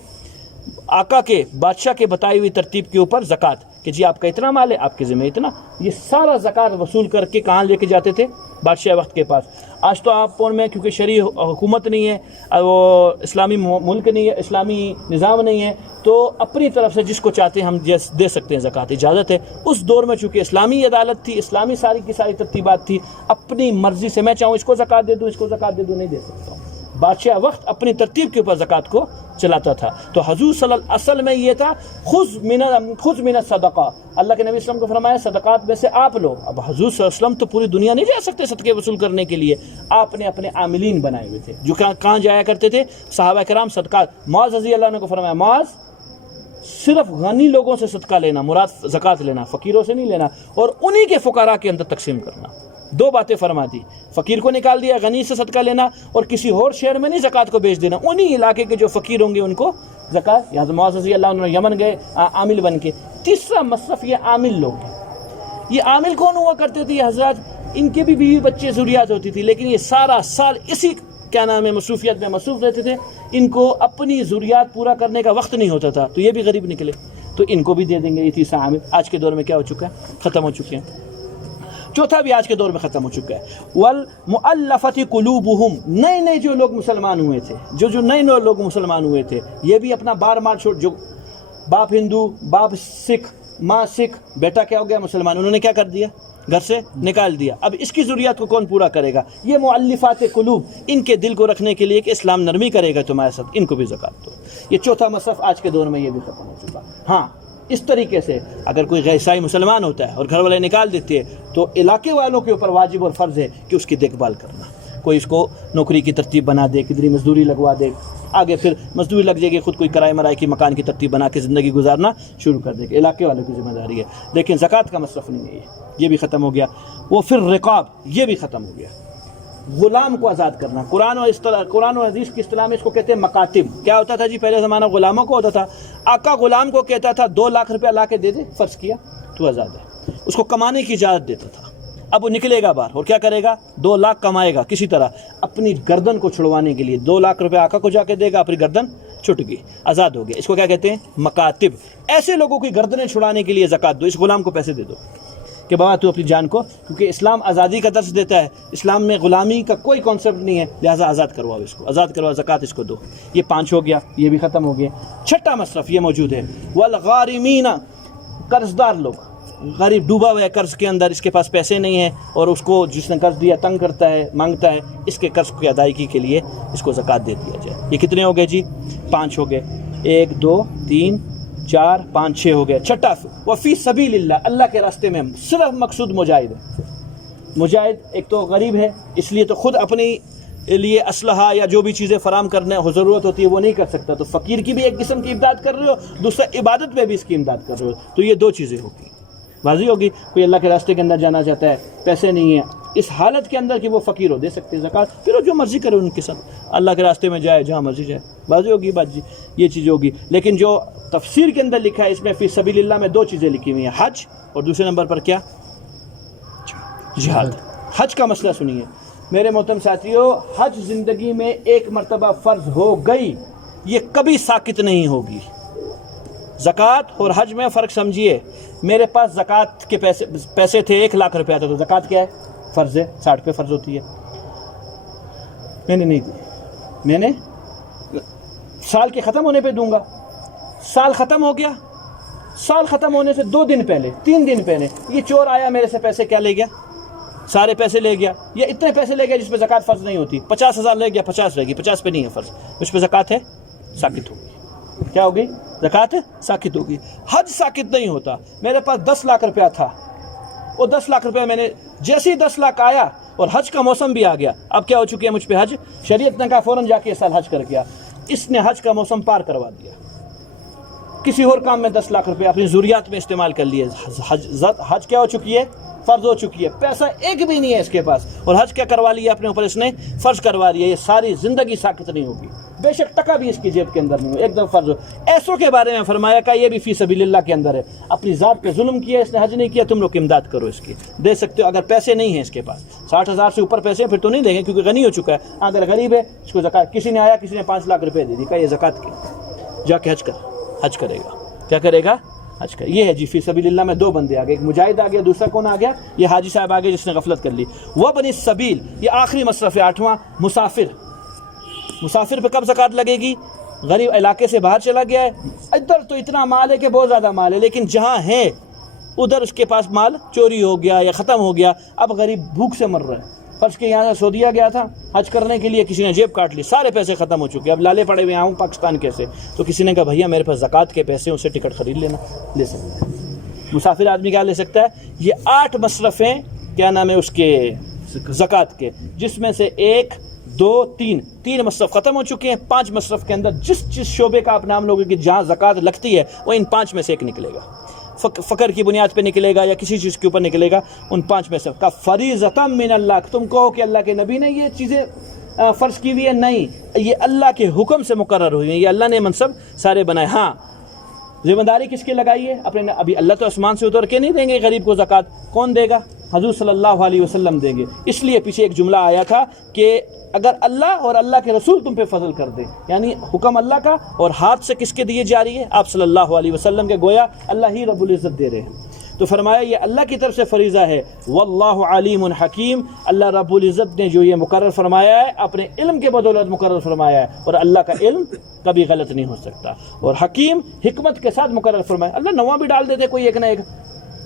آقا کے، بادشاہ کے بتائی ہوئی ترتیب کے اوپر زکوٰۃ، کہ جی آپ کا اتنا مال ہے، آپ کے ذمہ اتنا. یہ سارا زکوٰۃ وصول کر کے کہاں لے کے جاتے تھے؟ بادشاہ وقت کے پاس. آج تو آپ میں کیونکہ شرعی حکومت نہیں ہے، وہ اسلامی ملک نہیں ہے، اسلامی نظام نہیں ہے، تو اپنی طرف سے جس کو چاہتے ہیں ہم دے سکتے ہیں زکوٰۃ، اجازت ہے. اس دور میں چونکہ اسلامی عدالت تھی، اسلامی ساری کی ساری ترتیبات تھی، اپنی مرضی سے میں چاہوں اس کو زکوٰۃ دے دوں، اس کو زکوٰۃ دے دوں، نہیں دے سکتا ہوں. بادشاہ وقت اپنی ترتیب کے اوپر زکوٰۃ کو چلاتا تھا. تو حضور صلی اللہ اصل میں یہ تھا خذ من الصدقہ. اللہ کے نبی صلی اللہ علیہ وسلم کو فرمایا صدقات میں سے آپ لو. اب حضور صلی اللہ علیہ وسلم تو پوری دنیا نہیں جا سکتے صدقے وصول کرنے کے لیے. آپ نے اپنے عاملین بنائے ہوئے تھے جو کہاں جایا کرتے تھے؟ صحابہ کرام صدقات. معاذ رضی اللہ عنہ کو فرمایا معاذ صرف غنی لوگوں سے صدقہ لینا، مراد زکوٰۃ لینا، فقیروں سے نہیں لینا، اور انہی کے فقراء کے اندر تقسیم کرنا. 2 باتیں فرما دی. فقیر کو نکال دیا، غنی سے صدقہ لینا، اور کسی اور شہر میں نہیں زکوٰۃ کو بیچ دینا. انہی علاقے کے جو فقیر ہوں گے ان کو زکوٰۃ. یہاں سے معاذ رضی اللہ عنہ یمن گئے عامل بن کے. تیسرا مصرف یہ عامل لوگ ہیں. یہ عامل کون ہوا کرتے تھے؟ یہ حضرات، ان کے بھی بیوی بچے ضروریات ہوتی تھی، لیکن یہ سارا سال اسی کیا نام ہے مصروفیت میں مصروف رہتے تھے. ان کو اپنی ضروریات پورا کرنے کا وقت نہیں ہوتا تھا، تو یہ بھی غریب نکلے. تو ان کو بھی دے دیں گے. یہ تیسرا عامل آج کے دور میں کیا ہو چکا ہے؟ ختم ہو چکے ہیں. چوتھا بھی آج کے دور میں ختم ہو چکا ہے. والمؤلفۃ قلوبہم، نئے جو لوگ مسلمان ہوئے تھے، جو نئے لوگ مسلمان ہوئے تھے، یہ بھی اپنا بار چھوڑ، جو باپ ہندو، باپ سکھ، ماں سکھ، بیٹا کیا ہو گیا مسلمان، انہوں نے کیا کر دیا؟ گھر سے نکال دیا. اب اس کی ضروریات کو کون پورا کرے گا؟ یہ مؤلفات قلوب، ان کے دل کو رکھنے کے لیے کہ اسلام نرمی کرے گا تمہارے ساتھ، ان کو بھی زکوٰۃ دو. یہ چوتھا مصرف آج کے دور میں یہ بھی ختم ہو چکا. ہاں اس طریقے سے اگر کوئی غیر عیسائی مسلمان ہوتا ہے اور گھر والے نکال دیتے ہیں تو علاقے والوں کے اوپر واجب اور فرض ہے کہ اس کی دیکھ بھال کرنا. کوئی اس کو نوکری کی ترتیب بنا دے، کدھر مزدوری لگوا دے، آگے پھر مزدوری لگ جائے گی، خود کوئی کرائے مرائے کی مکان کی ترتیب بنا کے زندگی گزارنا شروع کر دے گا. علاقے والوں کی ذمہ داری ہے، لیکن زکوٰۃ کا مصرف نہیں ہے. یہ بھی ختم ہو گیا. وہ پھر رقاب، یہ بھی ختم ہو گیا. غلام کو آزاد کرنا. قرآن و حدیث کی اصطلاح میں اس کو کہتے ہیں مکاتب. کیا ہوتا تھا جی؟ پہلے زمانہ غلاموں کو ہوتا تھا. آقا غلام کو کہتا تھا 2 لاکھ روپیہ لا کے دے دے، فرض کیا تو آزاد ہے. اس کو کمانے کی اجازت دیتا تھا. اب وہ نکلے گا باہر اور کیا کرے گا؟ 2 لاکھ کمائے گا کسی طرح اپنی گردن کو چھڑوانے کے لیے. 2 لاکھ روپے آقا کو جا کے دے گا، اپنی گردن چھٹ گئی، آزاد ہو گیا. اس کو کیا کہتے ہیں؟ مکاتب. ایسے لوگوں کی گردنیں چھڑانے کے لیے زکوٰۃ دو. اس غلام کو پیسے دے دو کہ بابا تو اپنی جان کو، کیونکہ اسلام آزادی کا درس دیتا ہے، اسلام میں غلامی کا کوئی کانسیپٹ نہیں ہے، لہٰذا آزاد کرواؤ اس کو، آزاد کرواؤ، زکوٰۃ اس کو دو. یہ 5 ہو گیا، یہ بھی ختم ہو گیا. چھٹا مصرف یہ موجود ہے والغارمین، قرض دار لوگ. غریب ڈوبا ہوا ہے قرض کے اندر، اس کے پاس پیسے نہیں ہیں اور اس کو جس نے قرض دیا تنگ کرتا ہے، مانگتا ہے، اس کے قرض کی ادائیگی کے لیے اس کو زکوٰۃ دے دیا جائے. یہ کتنے ہو گئے جی؟ 5 ہو گئے. 1 2 3 4 5 6 ہو گئے. چھٹا وفی سبیل اللہ، اللہ کے راستے میں صرف مقصود مجاہد ہے. مجاہد ایک تو غریب ہے، اس لیے تو خود اپنی لیے اسلحہ یا جو بھی چیزیں فراہم کرنے ضرورت ہوتی ہے وہ نہیں کر سکتا، تو فقیر کی بھی ایک قسم کی امداد کر رہے ہو، دوسرا عبادت میں بھی اس کی امداد کر رہے ہو. تو یہ 2 چیزیں ہوگی. واضح ہوگی. کوئی اللہ کے راستے کے اندر جانا چاہتا ہے, پیسے نہیں ہیں, اس حالت کے اندر کہ وہ فقیر ہو, دے سکتے ہیں زکوٰۃ, پھر وہ جو مرضی کرے ان کے ساتھ, اللہ کے راستے میں جائے جہاں مرضی جائے. واضح ہوگی بات جی, یہ چیز ہوگی. لیکن جو تفسیر کے اندر لکھا ہے اس میں فی سبیل اللہ میں 2 چیزیں لکھی ہوئی ہیں, حج اور دوسرے نمبر پر کیا, جہاد. حج کا مسئلہ سنیے میرے محترم ساتھیوں, حج زندگی میں ایک مرتبہ فرض ہو گئی, یہ کبھی ساقط نہیں ہوگی. زکوٰۃ اور حج میں فرق سمجھیے. میرے پاس زکوٰۃ کے پیسے تھے 1 لاکھ روپیہ تھا, تو زکوٰۃ کیا ہے, فرض ہے, 60 پہ فرض ہوتی ہے. میں نے نہیں دی, میں نے سال کے ختم ہونے پہ دوں گا. سال ختم ہو گیا, سال ختم ہونے سے 2 دن پہلے 3 دن پہلے یہ چور آیا میرے سے پیسے کیا لے گیا, سارے پیسے لے گیا, یا اتنے پیسے لے گیا جس پہ زکوٰۃ فرض نہیں ہوتی. 50,000 لے گیا, 50 رہ گی, 50 پہ نہیں ہے فرض, اس پہ زکوٰۃ ہے, ساقط ہوگی. کیا ہوگی, زکوٰۃ ساقط ہوگی. حج ساقط نہیں ہوتا. میرے پاس 10 لاکھ روپیہ تھا, وہ 10 لاکھ روپیہ میں نے جیسے ہی 10 لاکھ آیا اور حج کا موسم بھی آ گیا, اب کیا ہو چکی ہے مجھ پہ حج, شریعت نے کہا فوراً جا کے اس سال حج کر گیا. اس نے حج کا موسم پار کروا دیا, کسی اور کام میں 10 لاکھ روپے اپنی ضروریات میں استعمال کر لیے. حج کیا ہو چکی ہے, فرض ہو چکی ہے, پیسہ ایک بھی نہیں ہے اس کے پاس, اور حج کیا کروا لیا اپنے اوپر, اس نے فرض کروا لیا. یہ ساری زندگی ساقط نہیں ہوگی, بے شک ٹکا بھی اس کی جیب کے اندر نہیں ہو, ایک دم فرض ہو. ایسوں کے بارے میں فرمایا کہ یہ بھی فی سبیل اللہ کے اندر ہے, اپنی ذات پہ ظلم کیا, اس نے حج نہیں کیا, تم لوگ امداد کرو اس کی, دے سکتے ہو. اگر پیسے نہیں ہیں اس کے پاس, 60,000 سے اوپر پیسے ہیں, پھر تو نہیں دیں گے کیونکہ غنی ہو چکا ہے. اگر غریب ہے اس کو زکوٰۃ, کسی نے آیا کسی نے 5 لاکھ روپے دے دی, کہا یہ زکوٰۃ کی, جا کے حج کرے گا. کیا کرے گا, حج کا. یہ ہے جی فی سبیل اللہ میں 2 بندے آ گئے, ایک مجاہد آ گیا, دوسرا کون آ گیا, یہ حاجی صاحب آ گئے جس نے غفلت کر لی. وہ بنی السبیل, یہ آخری مصرف ہے 8واں. مسافر پہ کب زکوٰۃ لگے گی, غریب علاقے سے باہر چلا گیا ہے, ادھر تو اتنا مال ہے کہ بہت زیادہ مال ہے, لیکن جہاں ہے ادھر اس کے پاس مال چوری ہو گیا یا ختم ہو گیا, اب غریب بھوک سے مر رہا ہے. فرض کے یہاں سے سعودیہ گیا تھا حج کرنے کے لیے, کسی نے جیب کاٹ لی, سارے پیسے ختم ہو چکے, اب لالے پڑے ہوئے آؤں پاکستان کیسے, تو کسی نے کہا بھیا میرے پاس زکوٰۃ کے پیسے, اس سے ٹکٹ خرید لینا, لے سکتے ہیں. مسافر آدمی کیا لے سکتا ہے, یہ 8 مصرفیں کیا نام ہے اس کے زکوٰۃ کے, جس میں سے 1 2 3 مصرف ختم ہو چکے ہیں. 5 مصرف کے اندر جس شعبے کا آپ نام لوگے کہ جہاں زکوٰۃ لگتی ہے, وہ ان 5 میں سے ایک نکلے گا. فقر کی بنیاد پہ نکلے گا یا کسی چیز کے اوپر نکلے گا, ان 5 میں سے کا فریضۃ من اللہ. تم کہو کہ اللہ کے نبی نے یہ چیزیں فرض کی ہوئی ہے, نہیں, یہ اللہ کے حکم سے مقرر ہوئی ہیں, یہ اللہ نے منصب سارے بنائے. ہاں ذمہ داری کس کی لگائی ہے اپنے, ابھی اللہ تو آسمان سے اتر کے نہیں دیں گے غریب کو زکوٰۃ, کون دے گا, حضور صلی اللہ علیہ وسلم دیں گے. اس لیے پیچھے ایک جملہ آیا تھا کہ اگر اللہ اور اللہ کے رسول تم پہ فضل کر دیں, یعنی حکم اللہ کا اور ہاتھ سے کس کے دیے جا رہی ہے, آپ صلی اللہ علیہ وسلم کے, گویا اللہ ہی رب العزت دے رہے ہیں. تو فرمایا یہ اللہ کی طرف سے فریضہ ہے. واللہ علیم حکیم, اللہ رب العزت نے جو یہ مقرر فرمایا ہے اپنے علم کے بدولت مقرر فرمایا ہے, اور اللہ کا علم کبھی غلط نہیں ہو سکتا. اور حکیم حکمت کے ساتھ مقرر فرمایا. اللہ 9واں بھی ڈال دیتے کوئی ایک نہ ایک,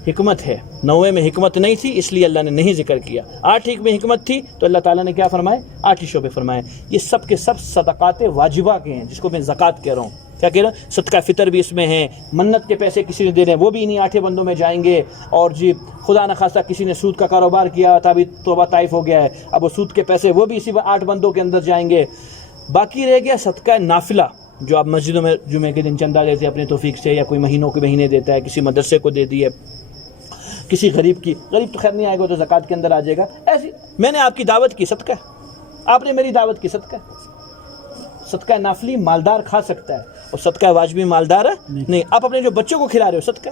حکمت ہے. 9ویں میں حکمت نہیں تھی اس لیے اللہ نے نہیں ذکر کیا. 8 میں حکمت تھی تو اللہ تعالیٰ نے کیا فرمائے, 8 شعبے فرمائے. یہ سب کے سب صدقات واجبہ کے ہیں, جس کو میں زکوٰۃ کہہ رہا ہوں. کیا کہہ رہا ہوں, صدقہ فطر بھی اس میں ہے, منت کے پیسے کسی نے دے رہے ہیں وہ بھی انہیں 8 بندوں میں جائیں گے. اور جی خدا نخواستہ کسی نے سود کا کاروبار کیا تھا, ابھی توبہ طائف ہو گیا ہے, اب وہ سود کے پیسے وہ بھی اسی 8 بندوں کے اندر جائیں گے. باقی رہ گیا صدقہ نافلہ, جو آپ مسجدوں میں جمعے کے دن چندہ دیتے ہیں اپنے توفیق سے, یا کوئی مہینوں کے مہینے دیتا ہے, کسی مدرسے کو دے دیے, کسی غریب کی, غریب تو خیر نہیں آئے گا تو زکوٰۃ کے اندر آ جائے گا. ایسی میں نے آپ کی دعوت کی, صدقہ, آپ نے میری دعوت کی, صدقہ. صدقہ نافلی مالدار کھا سکتا ہے, اور صدقہ واجبی مالدار نہیں. آپ اپنے جو بچوں کو کھلا رہے ہو صدقہ,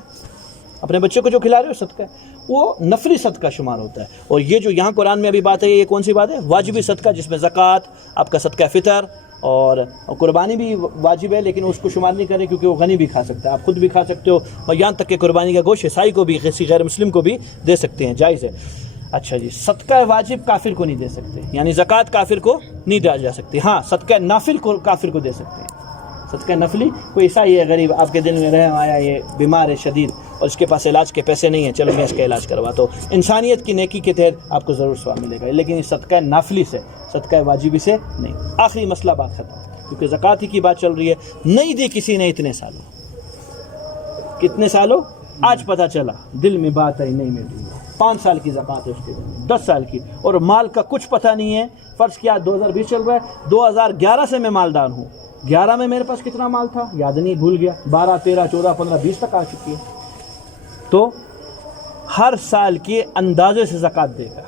اپنے بچوں کو جو کھلا رہے ہو صدقہ, وہ نفلی صدقہ شمار ہوتا ہے. اور یہ جو یہاں قرآن میں ابھی بات ہے, یہ کون سی بات ہے, واجبی صدقہ, جس میں زکوٰۃ, آپ کا صدقہ فطر اور قربانی بھی واجب ہے, لیکن اس کو شمار نہیں کریں کیونکہ وہ غنی بھی کھا سکتا ہے, آپ خود بھی کھا سکتے ہو, اور یہاں تک کہ قربانی کا گوشت عیسائی کو بھی, کسی غیر مسلم کو بھی دے سکتے ہیں, جائز ہے. اچھا جی, صدقہ واجب کافر کو نہیں دے سکتے, یعنی زکوٰۃ کافر کو نہیں دیا جا سکتی. ہاں صدقہ نافل کو کافر کو دے سکتے ہیں. صدقہ نفلی, کوئی عیسائی ہے غریب, آپ کے دل میں رحم آیا, یہ بیمار ہے شدید اور اس کے پاس علاج کے پیسے نہیں ہیں, چلو میں اس کا علاج کرواتا ہوں, انسانیت کی نیکی کے تحت آپ کو ضرور ثواب ملے گا. لیکن یہ صدقہ نافلی سے, صدقہ واجبی سے نہیں. آخری مسئلہ بات ختم, کیونکہ زکوٰۃ ہی کی بات چل رہی ہے. نہیں دی کسی نے اتنے سالوں, کتنے سالوں, آج پتہ چلا, دل میں بات آئی, نہیں میں دوں گا. 5 سال کی زکوٰۃ ہے اس کے دن, 10 سال کی, اور مال کا کچھ پتہ نہیں ہے. فرض کیا 2020 چل رہا ہے, 2011 سے میں مالدار ہوں, 11 میں میرے پاس کتنا مال تھا یاد نہیں, بھول گیا, 12 13 14 15 20 تک آ چکی ہے. تو ہر سال کے اندازے سے زکوٰۃ دے گا.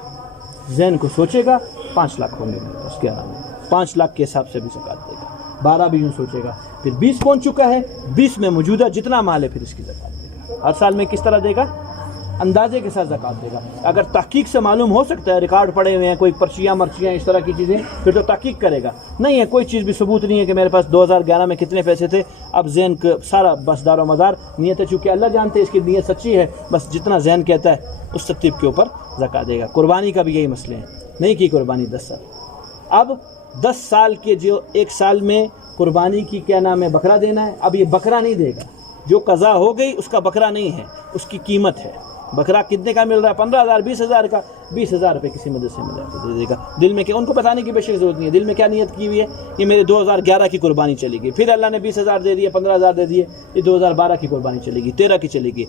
ذہن کو سوچے گا 5 لاکھ ہوں گے میرے پاس، کیا نام ہے، 5 لاکھ کے حساب سے بھی زکوٰۃ دے گا. 12 بھی یوں سوچے گا، پھر 20 پہنچ چکا ہے، 20 میں موجودہ جتنا مال ہے پھر اس کی زکوٰۃ دے گا. ہر سال میں کس طرح دے گا؟ اندازے کے ساتھ زکوٰۃ دے گا. اگر تحقیق سے معلوم ہو سکتا ہے، ریکارڈ پڑے ہوئے ہیں، کوئی پرچیاں مرچیاں اس طرح کی چیزیں، پھر تو تحقیق کرے گا. نہیں ہے، کوئی چیز بھی ثبوت نہیں ہے کہ میرے پاس 2011 میں کتنے پیسے تھے. اب ذہن کا سارا بس دار و مدار نیت ہے، چونکہ اللہ جانتے ہیں اس کی نیت سچی ہے، بس جتنا ذہن کہتا ہے اس ترتیب کے اوپر زکوٰۃ دے گا. قربانی کا بھی یہی مسئلہ ہے، نہیں کی قربانی 10 سال، اب 10 سال کے جو 1 سال میں قربانی کی کیا نام ہے بکرا دینا ہے، اب یہ بکرا نہیں دے گا. جو قضا ہو گئی اس کا بکرا نہیں ہے، اس کی قیمت ہے. بکرا کتنے کا مل رہا ہے؟ 15,000 20,000 کا، 20,000 روپے کسی مدرسے میں جا کے دے دے گا. دل میں کیا، ان کو بتانے کی بے شک ضرورت نہیں ہے، دل میں کیا نیت کی ہوئی ہے، یہ میرے 2011 کی قربانی چلے گی، پھر اللہ نے 20,000 دے دیے، 15,000 دے دیے، یہ 2012 کی قربانی چلے گی، 13 کی چلے گی.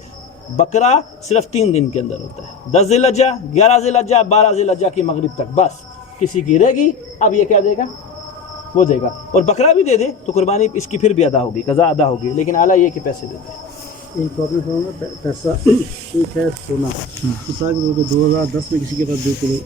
بکرا صرف 3 دن کے اندر ہوتا ہے، 10 ذی الحجہ، 11 ذی الحجہ، 12 ذی الحجہ کی مغرب تک، بس کسی کی رہے گی. اب یہ کیا دے گا؟ وہ دے گا. اور بکرا بھی دے دے تو قربانی اس کی پھر بھی ادا ہوگی، قضا ادا ہوگی، لیکن اعلیٰ یہ کہ پیسے دے دے. ایک اور میں پیسہ ایک ہے سونا، مثال کے طور پہ 2010 میں کسی کے پاس 2 کلو